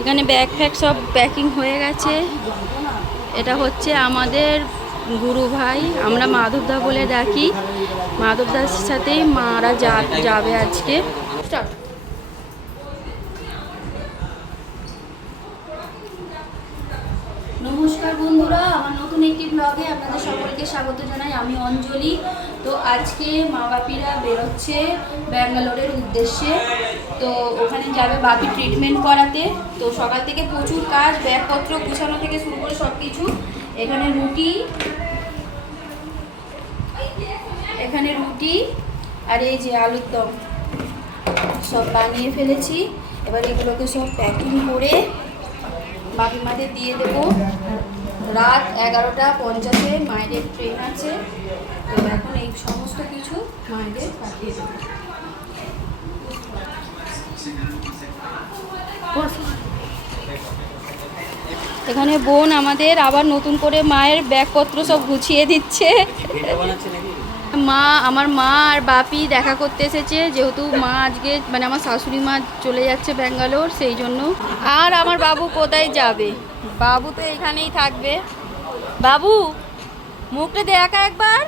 এখানে ব্যাগ ফ্যাগ সব প্যাকিং হয়ে গেছে। এটা হচ্ছে আমাদের গুরু ভাই। আমরা মাধবদা বলে ডাকি। মাধবদার সাথেই মারা যাবে আজকে। Start. বন্ধুরা, আমার নতুন একটি ব্লগে আপনাদের সকলকে স্বাগত জানাই। আমি অঞ্জলি। তো আজকে মা বাপিরা বেরোচ্ছে ব্যাঙ্গালোরের উদ্দেশ্যে। তো ওখানে যাবে বাপি ট্রিটমেন্ট করাতে। তো সকাল থেকে প্রচুর কাজ, ব্যাগপত্র গুছানো থেকে শুরু করে সব কিছু এখানে রুটি এখানে রুটি, আর এই যে আলুর দম। সব বানিয়ে ফেলেছি। এবার এগুলোকে সব প্যাকিং করে বাপি মাদের দিয়ে দেব। রাত এগারোটা পঞ্চাশে মায়েদের ট্রেন আছে। তো এখন এই সমস্ত কিছু মায়েদের পাঠিয়ে দেবো। এখানে বোন আমাদের আবার নতুন করে মায়ের ব্যাগপত্র সব গুছিয়ে দিচ্ছে। মা, আমার মা আর বাপি দেখা করতে এসেছে। যেহেতু মা আজকে মানে আমার শাশুড়ি মা চলে যাচ্ছে ব্যাঙ্গালোর, সেই জন্য। আর আমার বাবু কোথায় যাবে? বাবু তো এখানেই থাকবে। বাবু, মুখটা দেখা একবার।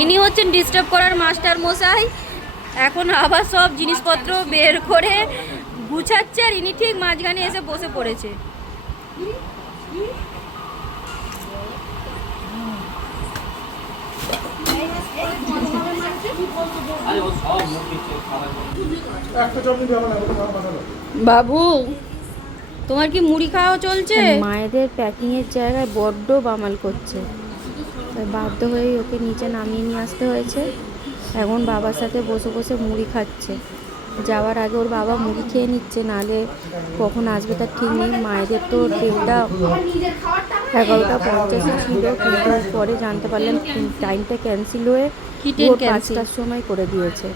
ইনি হচ্ছেন ডিস্টার্ব করার মাস্টার মশাই। এখন আবার সব জিনিসপত্র বের করে গুছাচ্ছে আর ইনি ঠিক মাঝখানে এসে বসে পড়েছে। বাবু, তোমার কি মুড়ি খাওয়া চলছে? মায়েদের প্যাকিংয়ের জায়গায় বড্ড বামাল করছে। বাধ্য হয়ে ওকে নিচে নামিয়ে নিয়ে আসতে হয়েছে। এখন বাবার সাথে বসে বসে মুড়ি খাচ্ছে। যাওয়ার আগে ওর বাবা মুড়ি খেয়ে নিচ্ছে নালে কখন আসবে তার ঠিক নেই। মায়েদের তো ট্রেনটা এগারোটা পঞ্চাশে ছিল কিন্তু পরে জানতে পারলেন টাইমটা ক্যান্সেল হয়ে পাঁচটার সময় করে দিয়েছে।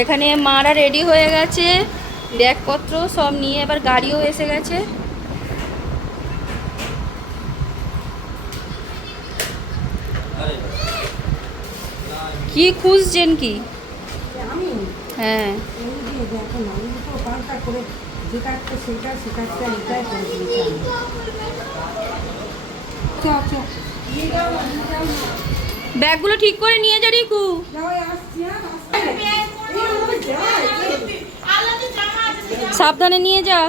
এখানে মারা রেডি হয়ে গেছে ব্যাগপত্র সব নিয়ে এবার গাড়িও এসে গেছে। কি খুঁজছেন কি? হ্যাঁ। ব্যাগগুলো ঠিক করে নিয়ে যা রিকু। সাবধানে নিয়ে যা।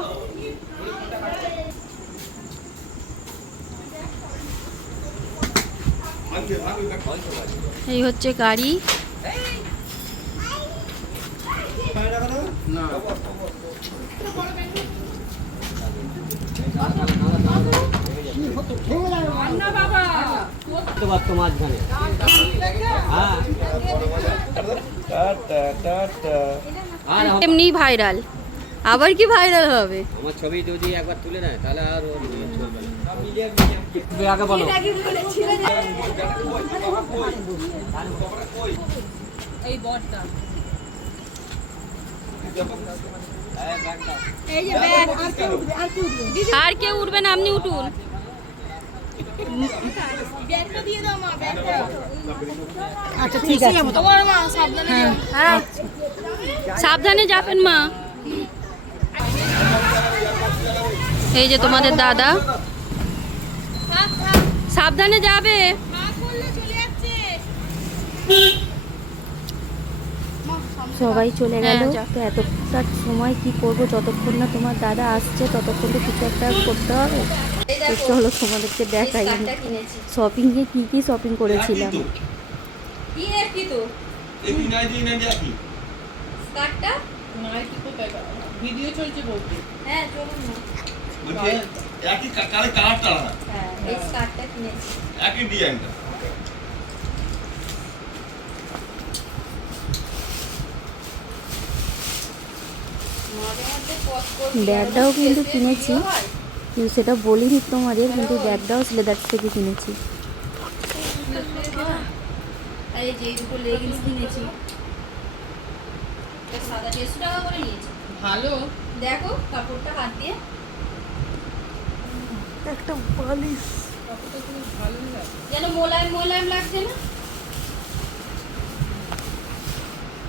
এই হচ্ছে গাড়ি। পারতো মাঝখানে হ্যাঁ। আর এমনি ভাইরাল আবার কি ভাইরাল হবে? আমার ছবি যদি একবার তুলে নেয় তাহলে আর চলবে আগে বলো। আর কেউ উঠবে না আপনি উঠুন হ্যাঁ। সাবধানে যাবেন মা এই যে তোমাদের দাদা সাবধানে যাবে সবাই চলে গেল হ্যাঁ, যাক। এতটা সময় কি করব? যতক্ষণ না তোমার দাদা আসছে ততক্ষণ তো কিছু একটা করতে হবে। তো চলো তোমাদেরকে দেখাই। আমি শপিংয়ে কি কি শপিং করেছিলাম? ভিডিও চলছে বলতে হ্যাঁ চলুন না একই কালার কালারটা হ্যাঁ এই স্কার্টটা কিনেছি। একই ডিজাইনটা ব্যাগটাও কিন্তু কিনেছি। কিন্তু সেটা বলিনি তোমাদের কিন্তু ব্যাগটাও সিলেদার্স থেকে কিনেছি। ভালো। দেখো কাপড়টা হাত দিয়ে। একটা বালিশ। যেন মোলায়েম মোলায়েম লাগছে না?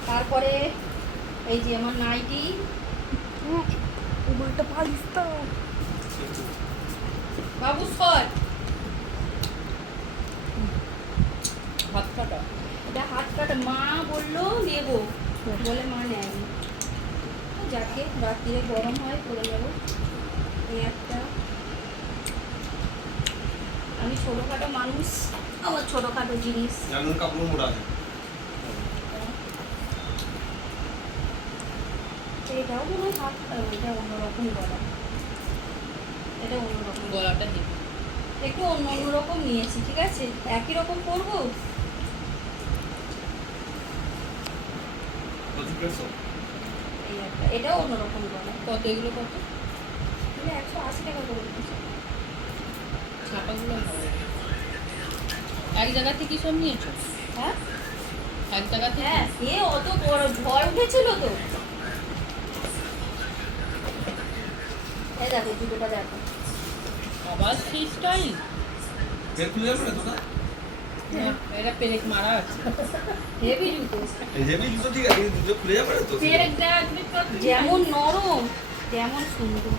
তারপরে এই যে আমার নাইটি বাবু সর হাত কাটা। এটা হাত কাটা। মা বলল নেব। বলে মা নেয়নি। যাকে রাত্রিরে গরম হয় করে নেব এই একটা। আমি ছোটোখাটো মানুষ আমার ছোটোখাটো জিনিস। কাপড় মোড়া আছে এটাও মনে হয় হাত আহ, এটা অন্যরকম গলা। এটা অন্যরকম গলাটা হেভি একটু অন্য অন্যরকম নিয়েছি ঠিক আছে? একই রকম করব? প্রতিক্রিয়া এই একটা এটাও অন্যরকম গলা। কত এগুলো কত? একশো আশি টাকা করে ছাপাগুলো এক জায়গা থেকে সব নিয়েছো? হ্যাঁ? এক জায়গা থেকে? হ্যাঁ এ অত বড় ঝড় উঠেছিল তো। দেখো জুতোটা দেখো। আবার সেই স্টাইল এর খুলে যাবে না? তোরা এটা পেরেক মারা আছে। হেভি জুতো। এই জুতো ঠিক আছে জুতো খুলে যাবে তো? পেরেক দেওয়া যেমন নরম তেমন সুন্দর।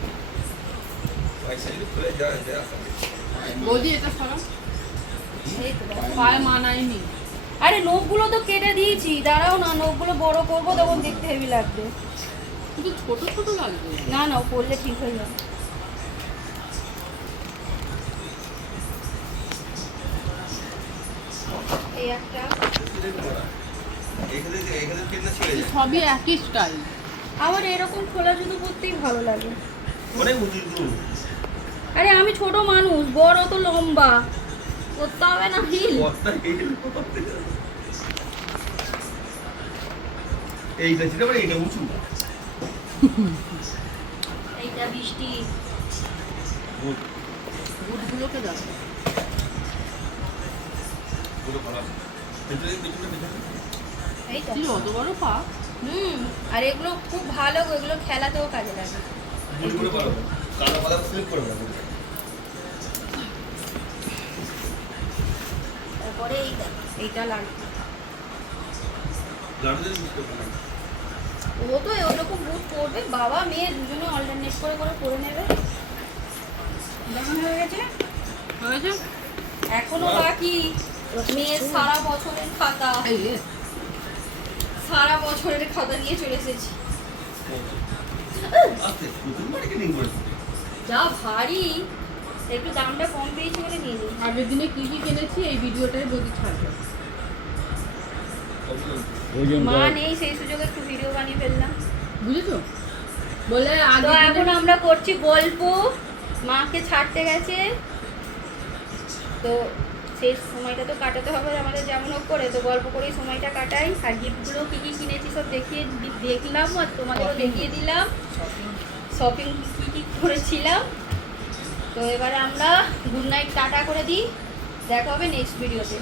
বৌদি এটা সরাম তো পায়ে মানায়নি। আরে নখগুলো তো কেটে দিয়েছি। দাঁড়াও না নখগুলো বড় করব তখন দেখতে হেভি লাগবে। শুধু ছোট ছোট লাগবে। না না ও করলে ঠিক হয়ে যাবে। এই একটা। সবই একই স্টাইল আমার এরকম খোলা জুতো পরতেই ভালো লাগে। অনেক আরে আমি ছোট মানুষ বড় তো লম্বা। করতে হবে না হিল। এইটা ছিল মানে এইটা উঁচু। এইটা বৃষ্টি। বুটগুলোকে কি অত বড় পা? হুম আর এগুলো খুব ভালো এগুলো খেলাতেও কাজে লাগে। তারপরে এইটা। এইটা লাগবে লাড়ু দিয়ে মিক্স করবে না ও তো ওরকম বুট পরবে বাবা মেয়ে দুজনে অল্টারনেট করে করে পরে নেবে। হয়ে গেছে? হয়েছে? এখনও বাকি। মেয়ের সারা বছরের খাতা। সারা বছরের খাতা নিয়ে চলে এসেছি। যা ভারী। একটু দামটা কম পেয়েছি বলে নিয়ে নিই। আগের দিনে কি কি কিনেছি এই ভিডিওটাই বৌদি ছাড়বে। মা নেই সেই সুযোগে একটু ভিডিও বানিয়ে ফেললাম বুঝেছ? বলে তো এখন আমরা করছি গল্প। মাকে ছাড়তে গেছে। তো সেই সময়টা তো কাটাতে হবে আমাদের যেমন হোক করে। তো গল্প করেই সময়টা কাটাই। আর গিফটগুলো কী কী কিনেছি সব দেখিয়ে দেখলাম আর তোমাদেরও দেখিয়ে দিলাম। শপিং কী কী করেছিলাম? তো এবারে আমরা গুড নাইট টাটা করে দিই। দেখা হবে নেক্সট ভিডিওতে